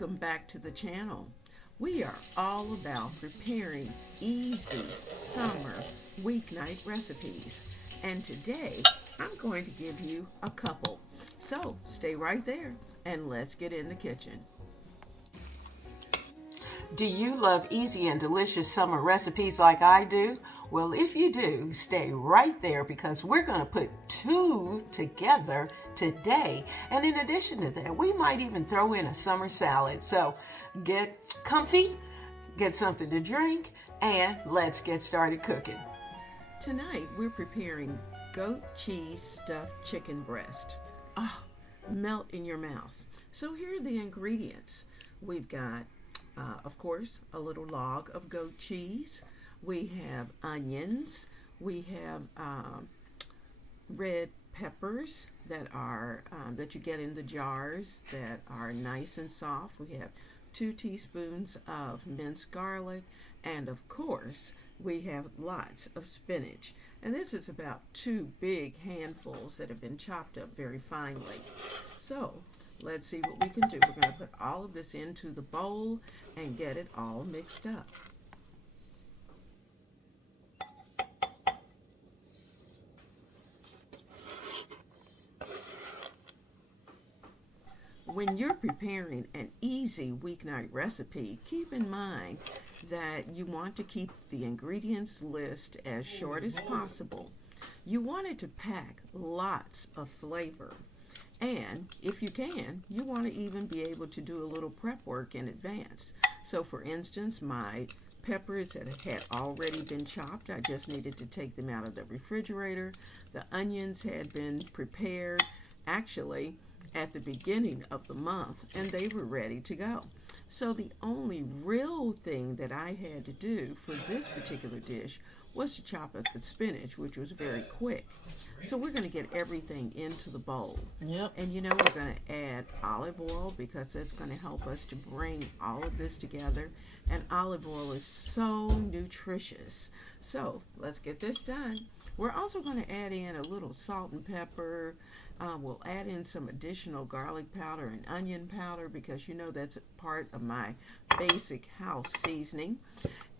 Welcome back to the channel. We are all about preparing easy summer weeknight recipes. And today I'm going to give you a couple. So stay right there and let's get in the kitchen. Do you love easy and delicious summer recipes like I do? Well, if you do, stay right there because we're going to put two together today. And in addition to that, we might even throw in a summer salad. So get comfy, get something to drink, and let's get started cooking. Tonight, we're preparing goat cheese stuffed chicken breast. Oh, melt in your mouth. So here are the ingredients. We've got of course, a little log of goat cheese. We have onions. We have red peppers that are that you get in the jars that are nice and soft. We have 2 teaspoons of minced garlic, and of course, we have lots of spinach. And this is about 2 big handfuls that have been chopped up very finely. So let's see what we can do. We're going to put all of this into the bowl and get it all mixed up. When you're preparing an easy weeknight recipe, keep in mind that you want to keep the ingredients list as short as possible. You want it to pack lots of flavor. And if you can, you want to even be able to do a little prep work in advance. So for instance, my peppers that had already been chopped, I just needed to take them out of the refrigerator. The onions had been prepared actually at the beginning of the month, and they were ready to go. So the only real thing that I had to do for this particular dish was to chop up the spinach, which was very quick. So we're going to get everything into the bowl. Yep. And you know we're going to add olive oil because that's going to help us to bring all of this together. And olive oil is so nutritious. So let's get this done. We're also going to add in a little salt and pepper. We'll add in some additional garlic powder and onion powder because you know that's a part of my basic house seasoning.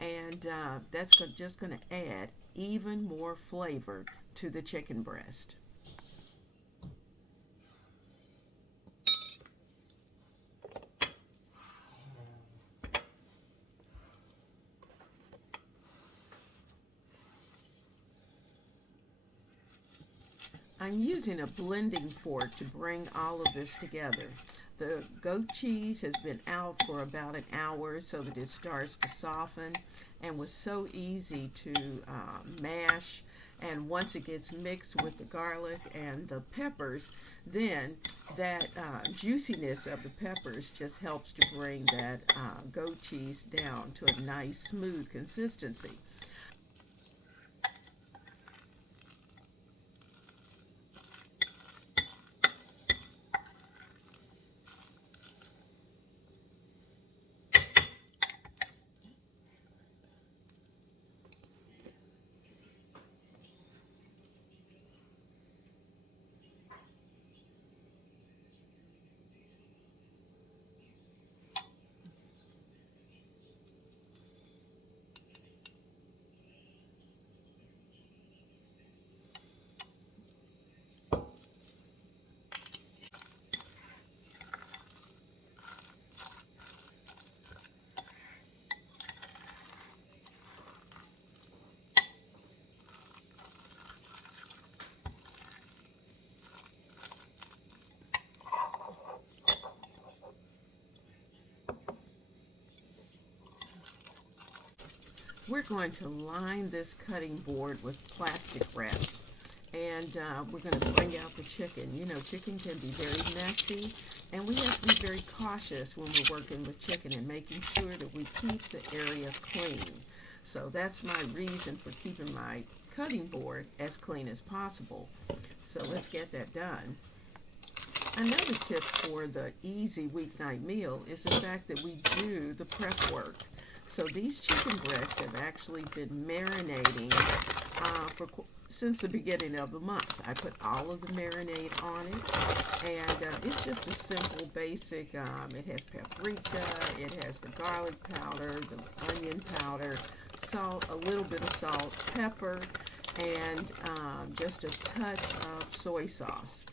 And that's just going to add even more flavor to the chicken breast. I'm using a blending fork to bring all of this together. The goat cheese has been out for about an hour so that it starts to soften and was so easy to mash. And once it gets mixed with the garlic and the peppers, then that juiciness of the peppers just helps to bring that goat cheese down to a nice smooth consistency. We're going to line this cutting board with plastic wrap, and we're going to bring out the chicken. You know, chicken can be very messy, and we have to be very cautious when we're working with chicken and making sure that we keep the area clean. So that's my reason for keeping my cutting board as clean as possible. So let's get that done. Another tip for the easy weeknight meal is the fact that we do the prep work. So these chicken breasts have actually been marinating for since the beginning of the month. I put all of the marinade on it, and it's just a simple, basic. It has paprika, it has the garlic powder, the onion powder, salt, a little bit of salt, pepper, and just a touch of soy sauce.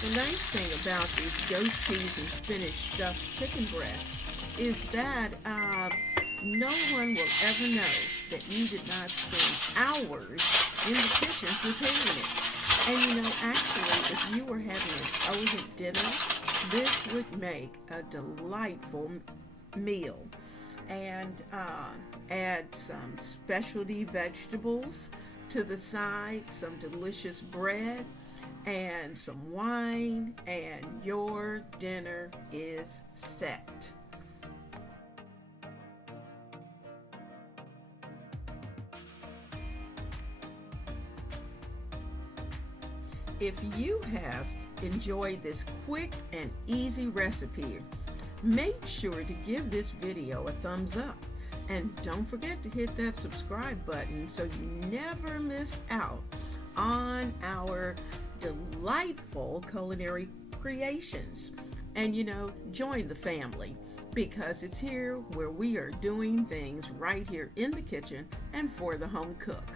The nice thing about these goat cheese and spinach stuffed chicken breasts is that no one will ever know that you did not spend hours in the kitchen preparing it. And you know, actually, if you were having an elegant dinner, this would make a delightful meal. And add some specialty vegetables to the side, some delicious bread, and some wine, and your dinner is set. If you have enjoyed this quick and easy recipe, make sure to give this video a thumbs up. And don't forget to hit that subscribe button so you never miss out on our delightful culinary creations. And you know, join the family, because it's here where we are doing things right here in the kitchen and for the home cook.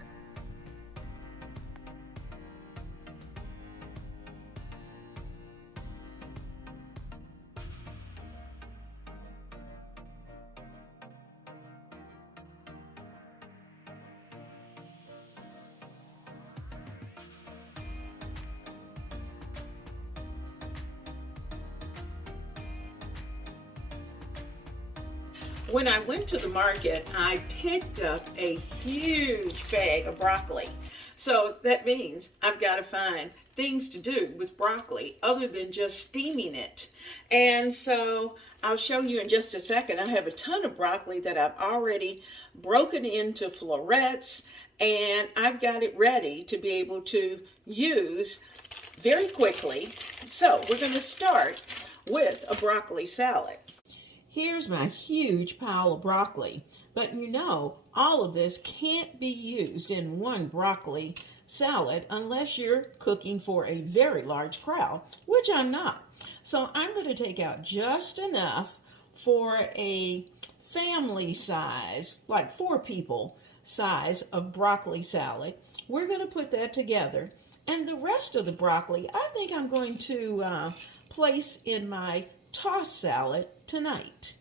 When I went to the market, I picked up a huge bag of broccoli. So that means I've got to find things to do with broccoli other than just steaming it. And so I'll show you in just a second. I have a ton of broccoli that I've already broken into florets, and I've got it ready to be able to use very quickly. So we're going to start with a broccoli salad. Here's my huge pile of broccoli, but you know, all of this can't be used in one broccoli salad unless you're cooking for a very large crowd, which I'm not. So I'm going to take out just enough for a family size, like 4 people size of broccoli salad. We're going to put that together. And the rest of the broccoli, I think I'm going to place in my tossed salad tonight.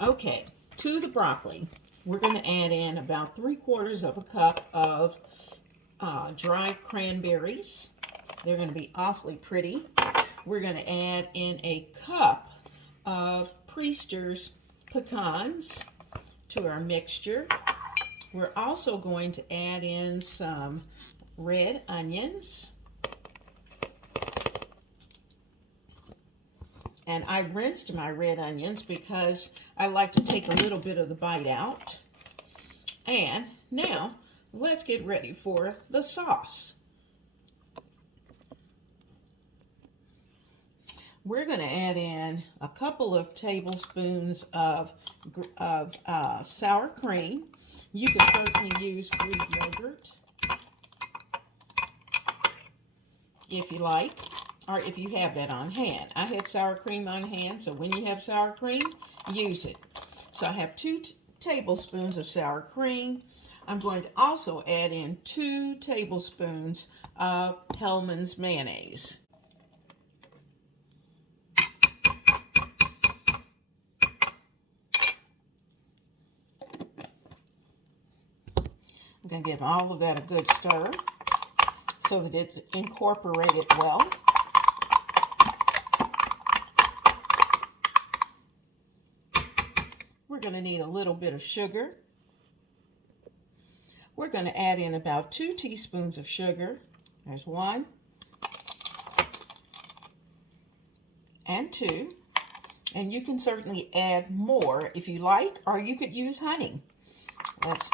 Okay, to the broccoli, we're going to add in about 3/4 of a cup of dried cranberries. They're going to be awfully pretty. We're going to add in a cup of Priester's pecans to our mixture. We're also going to add in some red onions. And I rinsed my red onions because I like to take a little bit of the bite out. And now, let's get ready for the sauce. We're going to add in a couple of tablespoons of sour cream. You can certainly use Greek yogurt if you like, or if you have that on hand. I had sour cream on hand, so when you have sour cream, use it. So I have 2 tablespoons of sour cream. I'm going to also add in 2 tablespoons of Hellmann's mayonnaise. I'm going to give all of that a good stir so that it's incorporated well. We're going to need a little bit of sugar. We're going to add in about 2 teaspoons of sugar. There's 1 and 2. And you can certainly add more if you like, or you could use honey. Let's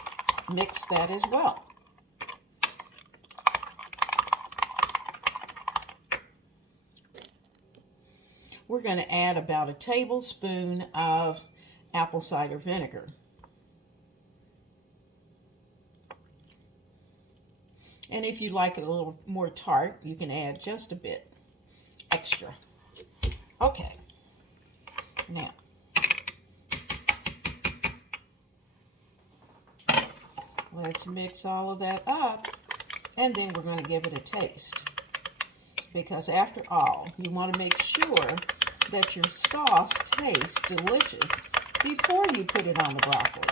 mix that as well. We're going to add about a tablespoon of apple cider vinegar. And if you like it a little more tart, you can add just a bit extra. Okay. Now, let's mix all of that up, and then we're going to give it a taste. Because after all, you want to make sure that your sauce tastes delicious before you put it on the broccoli.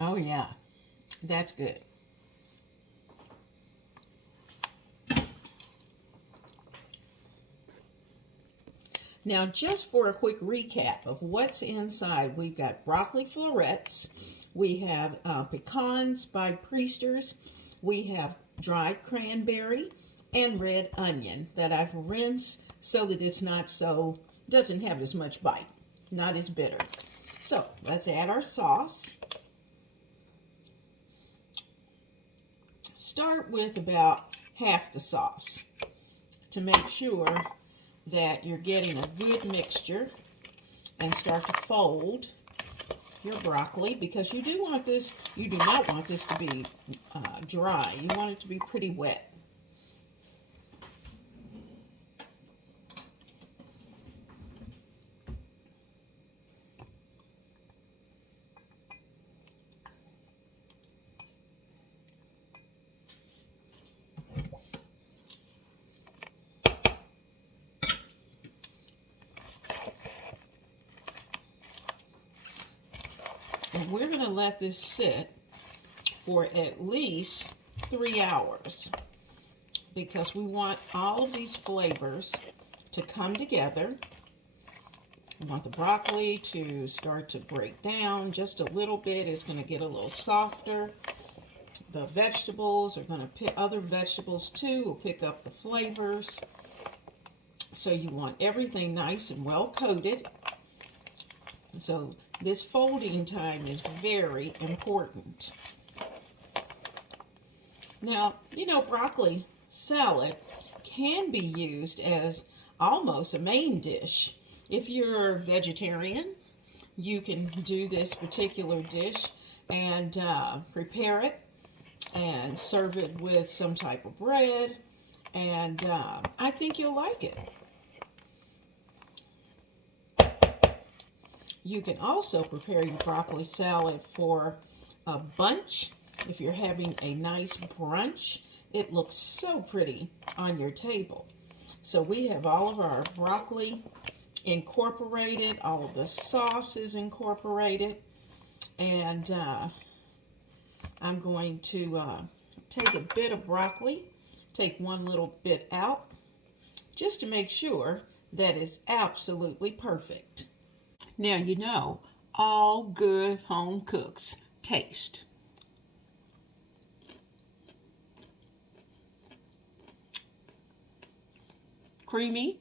Oh yeah, that's good. Now, just for a quick recap of what's inside, we've got broccoli florets, we have pecans by Priester's, we have dried cranberry, and red onion that I've rinsed so that it's not so, doesn't have as much bite, not as bitter. So, let's add our sauce. Start with about half the sauce to make sure that you're getting a good mixture, and start to fold your broccoli, because you do want this, you do not want this to be dry. You want it to be pretty wet. And we're going to let this sit for at least 3 hours, because we want all of these flavors to come together. We want the broccoli to start to break down just a little bit. It's going to get a little softer. The vegetables are going to pick, other vegetables too will pick up the flavors. So you want everything nice and well coated. So this folding time is very important. Now, you know, broccoli salad can be used as almost a main dish. If you're a vegetarian, you can do this particular dish and prepare it and serve it with some type of bread, and I think you'll like it. You can also prepare your broccoli salad for a bunch. If you're having a nice brunch, it looks so pretty on your table. So we have all of our broccoli incorporated, all of the sauce is incorporated, and I'm going to take a bit of broccoli, take one little bit out, just to make sure that it's absolutely perfect. Now, you know, all good home cooks taste. Creamy.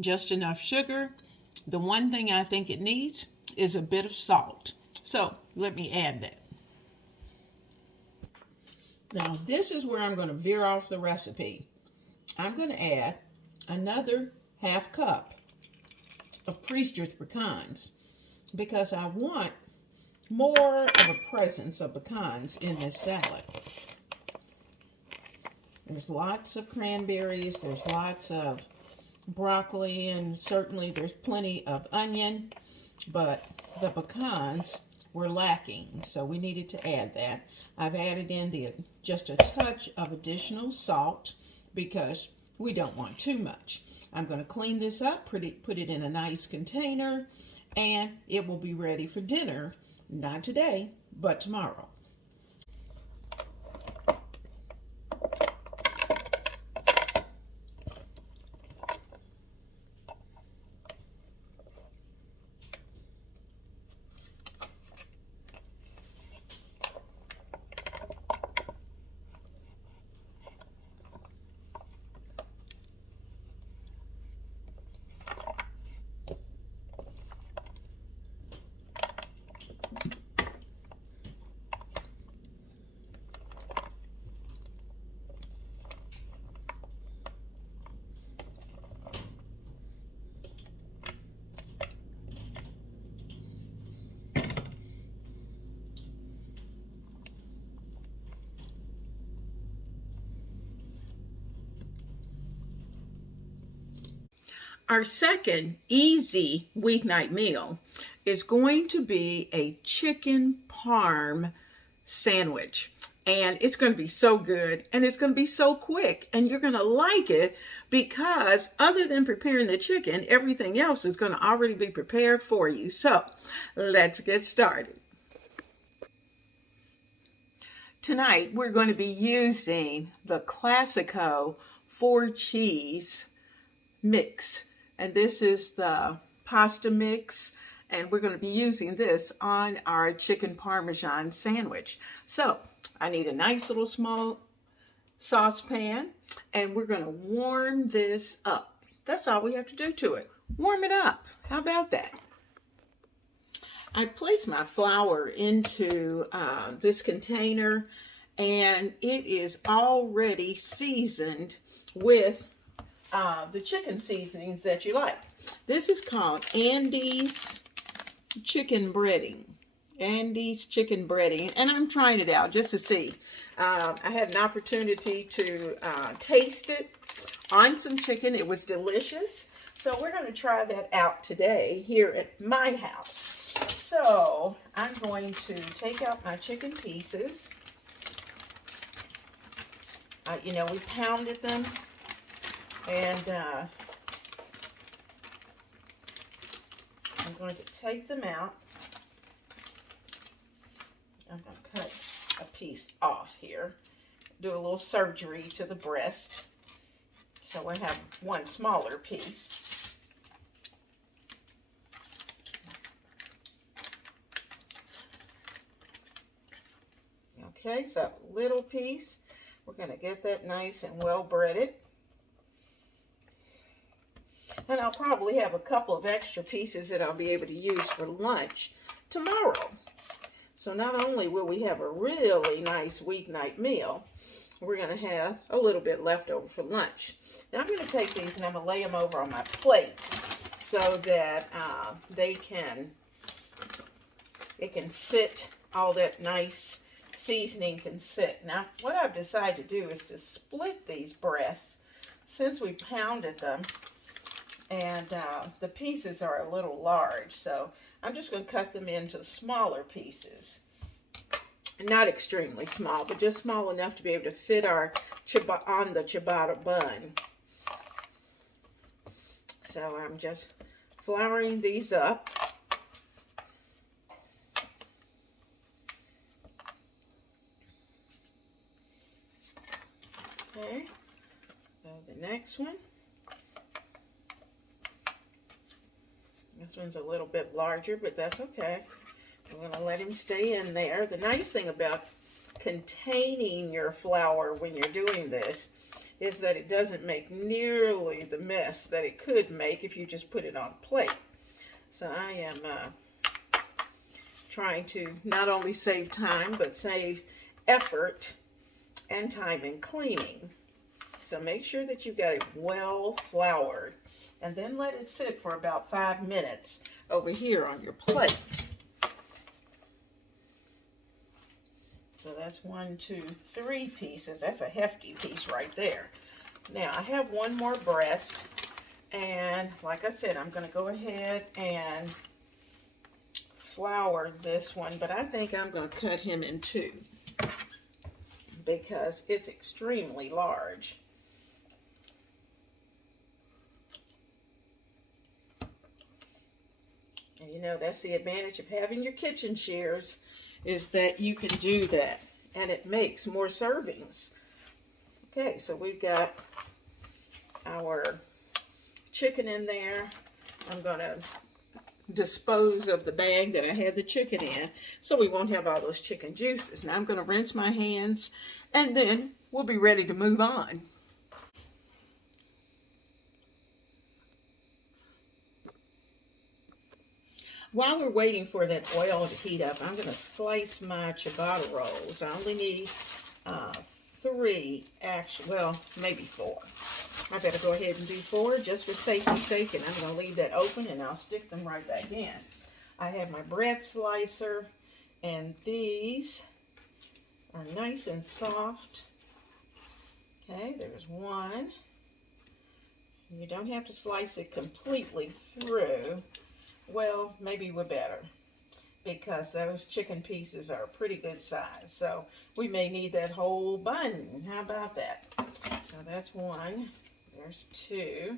Just enough sugar. The one thing I think it needs is a bit of salt. So let me add that. Now this is where I'm going to veer off the recipe. I'm going to add another half cup of pre-stretched pecans because I want more of a presence of pecans in this salad. There's lots of cranberries, there's lots of broccoli, and certainly there's plenty of onion, but the pecans were lacking, so we needed to add that. I've added in just a touch of additional salt because we don't want too much. I'm going to clean this up, put it in a nice container, and it will be ready for dinner, not today, but tomorrow. Our second easy weeknight meal is going to be a chicken parm sandwich. And it's going to be so good, and it's going to be so quick, and you're going to like it because other than preparing the chicken, everything else is going to already be prepared for you. So let's get started. Tonight, we're going to be using the Classico 4-cheese mix. And this is the pasta mix, and we're going to be using this on our chicken Parmesan sandwich. So I need a nice little small saucepan, and we're going to warm this up. That's all we have to do to it. Warm it up. How about that? I placed my flour into this container, and it is already seasoned with the chicken seasonings that you like. This is called Andy's Chicken Breading. Andy's Chicken Breading. And I'm trying it out just to see. I had an opportunity to taste it on some chicken. It was delicious. So we're going to try that out today here at my house. So I'm going to take out my chicken pieces. You know, we pounded them. And I'm going to take them out. I'm going to cut a piece off here. Do a little surgery to the breast. So we have one smaller piece. Okay, so little piece. We're going to get that nice and well breaded. And I'll probably have a couple of extra pieces that I'll be able to use for lunch tomorrow. So not only will we have a really nice weeknight meal, we're going to have a little bit left over for lunch. Now I'm going to take these and I'm going to lay them over on my plate so that it can sit, all that nice seasoning can sit. Now what I've decided to do is to split these breasts since we pounded them, and the pieces are a little large, so I'm just going to cut them into smaller pieces. Not extremely small, but just small enough to be able to fit on the ciabatta bun. So I'm just flouring these up. Okay, so the next one. This one's a little bit larger, but that's okay. I'm going to let him stay in there. The nice thing about containing your flour when you're doing this is that it doesn't make nearly the mess that it could make if you just put it on a plate. So I am trying to not only save time, but save effort and time in cleaning. So make sure that you've got it well floured, and then let it sit for about 5 minutes over here on your plate. So that's 1, 2, 3 pieces. That's a hefty piece right there. Now I have one more breast, and like I said, I'm going to go ahead and flour this one, but I think I'm going to cut him in two because it's extremely large. And you know, that's the advantage of having your kitchen shears, is that you can do that, and it makes more servings. Okay, so we've got our chicken in there. I'm going to dispose of the bag that I had the chicken in so we won't have all those chicken juices. Now I'm going to rinse my hands, and then we'll be ready to move on. While we're waiting for that oil to heat up, I'm going to slice my ciabatta rolls. I only need 3, actually, well, maybe 4. I better go ahead and do 4 just for safety's sake, and I'm going to leave that open, and I'll stick them right back in. I have my bread slicer, and these are nice and soft. Okay, there's one. You don't have to slice it completely through. Well, maybe we're better, because those chicken pieces are a pretty good size. So we may need that whole bun. How about that? So that's 1. There's 2.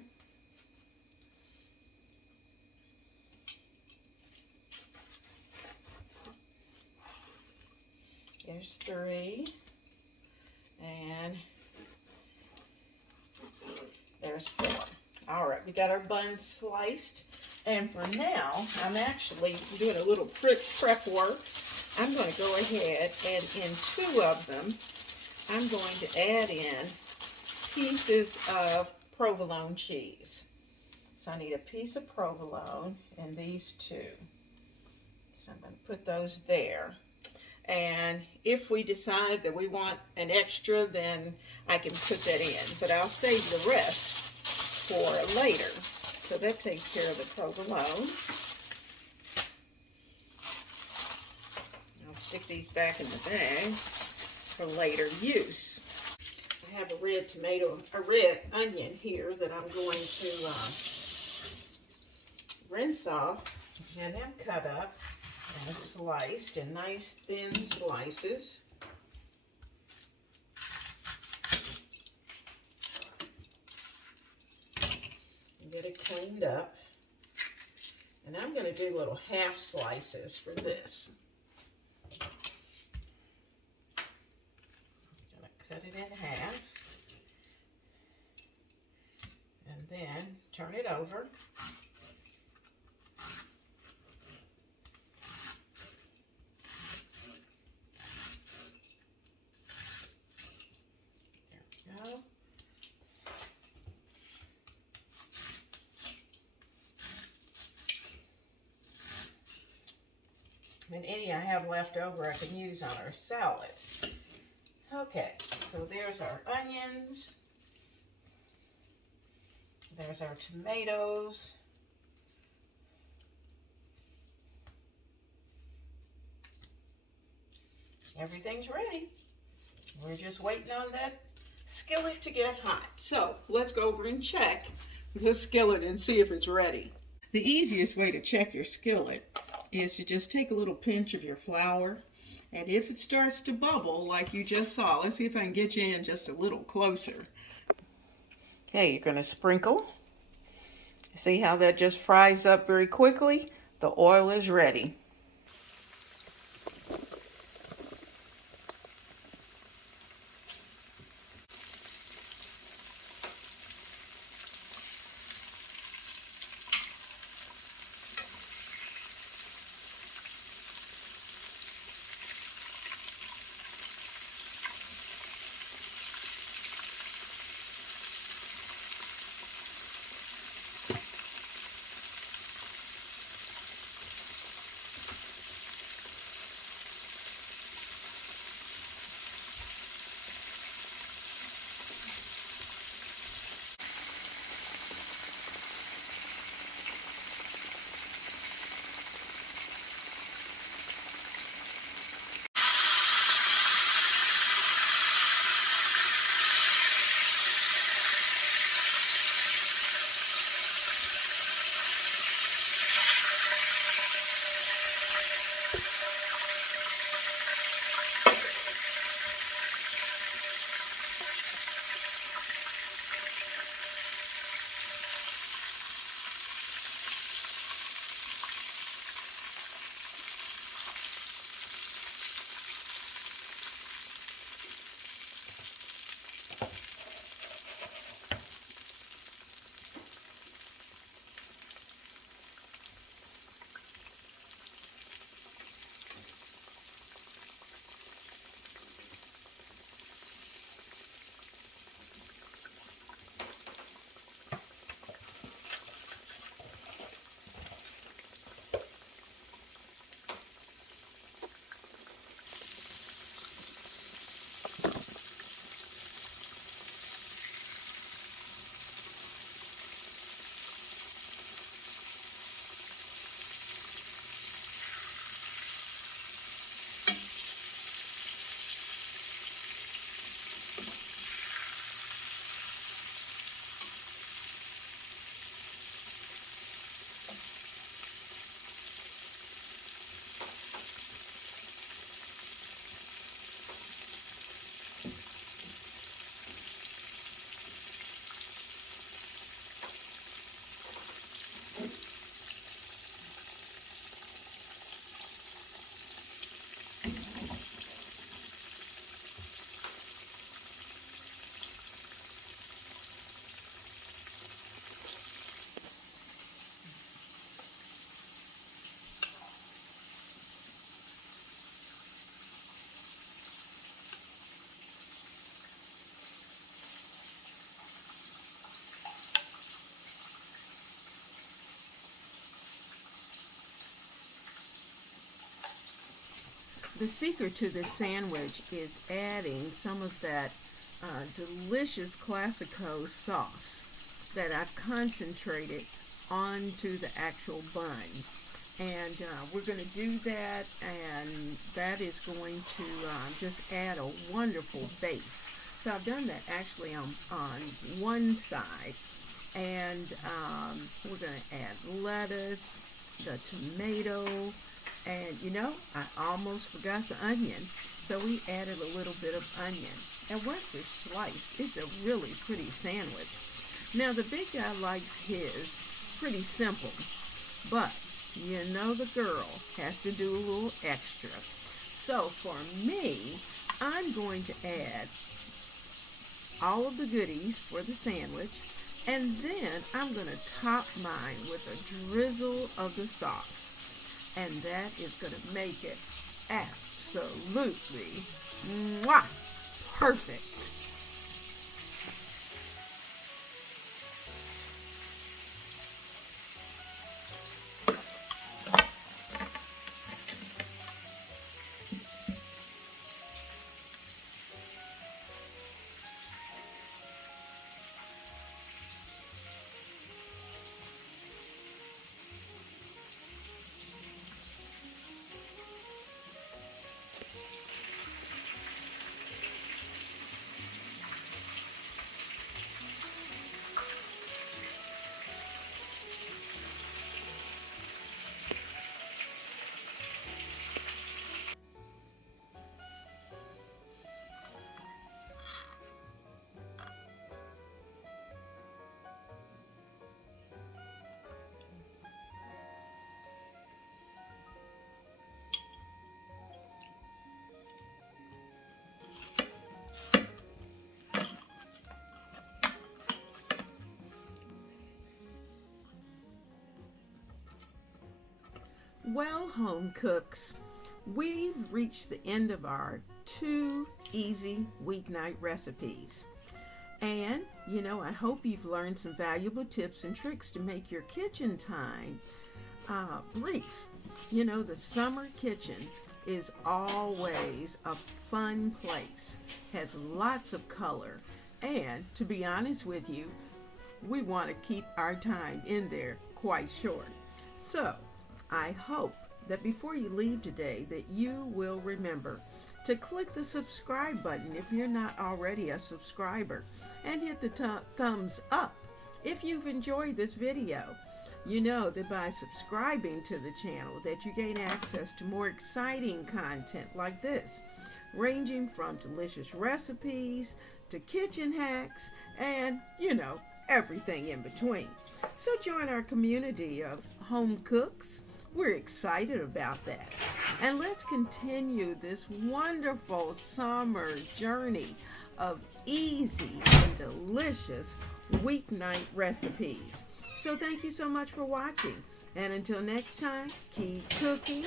There's 3. And there's 4. All right, we got our bun sliced. And for now, I'm actually doing a little prep work. I'm going to go ahead and in 2 of them, I'm going to add in pieces of provolone cheese. So I need a piece of provolone and these 2. So I'm going to put those there. And if we decide that we want an extra, then I can put that in. But I'll save the rest for later. So that takes care of the provolone. I'll stick these back in the bag for later use. I have a red onion here that I'm going to rinse off and then cut up and sliced in nice thin slices. Get it cleaned up, and I'm going to do little half slices for this. I'm going to cut it in half, and then turn it over. and any I have left over I can use on our salad. Okay, so there's our onions. There's our tomatoes. Everything's ready. We're just waiting on that skillet to get hot. So let's go over and check the skillet and see if it's ready. The easiest way to check your skillet is to just take a little pinch of your flour, and if it starts to bubble like you just saw, let's see if I can get you in just a little closer. Okay, you're going to sprinkle. See how that just fries up very quickly? The oil is ready. The secret to this sandwich is adding some of that delicious Classico sauce that I've concentrated onto the actual bun. And we're going to do that, and that is going to just add a wonderful base. So I've done that actually on one side, and we're going to add lettuce, the tomato, and you know, I almost forgot the onion, so we added a little bit of onion. And once it's sliced, it's a really pretty sandwich. Now the big guy likes his pretty simple, but you know the girl has to do a little extra. So for me, I'm going to add all of the goodies for the sandwich, and then I'm going to top mine with a drizzle of the sauce. And that is going to make it absolutely perfect. Well, home cooks, we've reached the end of our 2 easy weeknight recipes. And, I hope you've learned some valuable tips and tricks to make your kitchen time brief. The summer kitchen is always a fun place, has lots of color, and to be honest with you, we want to keep our time in there quite short. So, I hope that before you leave today that you will remember to click the subscribe button if you're not already a subscriber, and hit the thumbs up if you've enjoyed this video. You know that by subscribing to the channel that you gain access to more exciting content like this, ranging from delicious recipes to kitchen hacks and, everything in between. So join our community of home cooks. We're excited about that. And let's continue this wonderful summer journey of easy and delicious weeknight recipes. So thank you so much for watching. And until next time, keep cooking,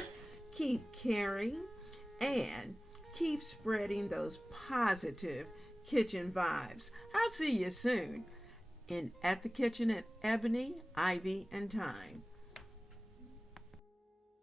keep caring, and keep spreading those positive kitchen vibes. I'll see you soon at the kitchen at Ebony, Ivy, and Thyme.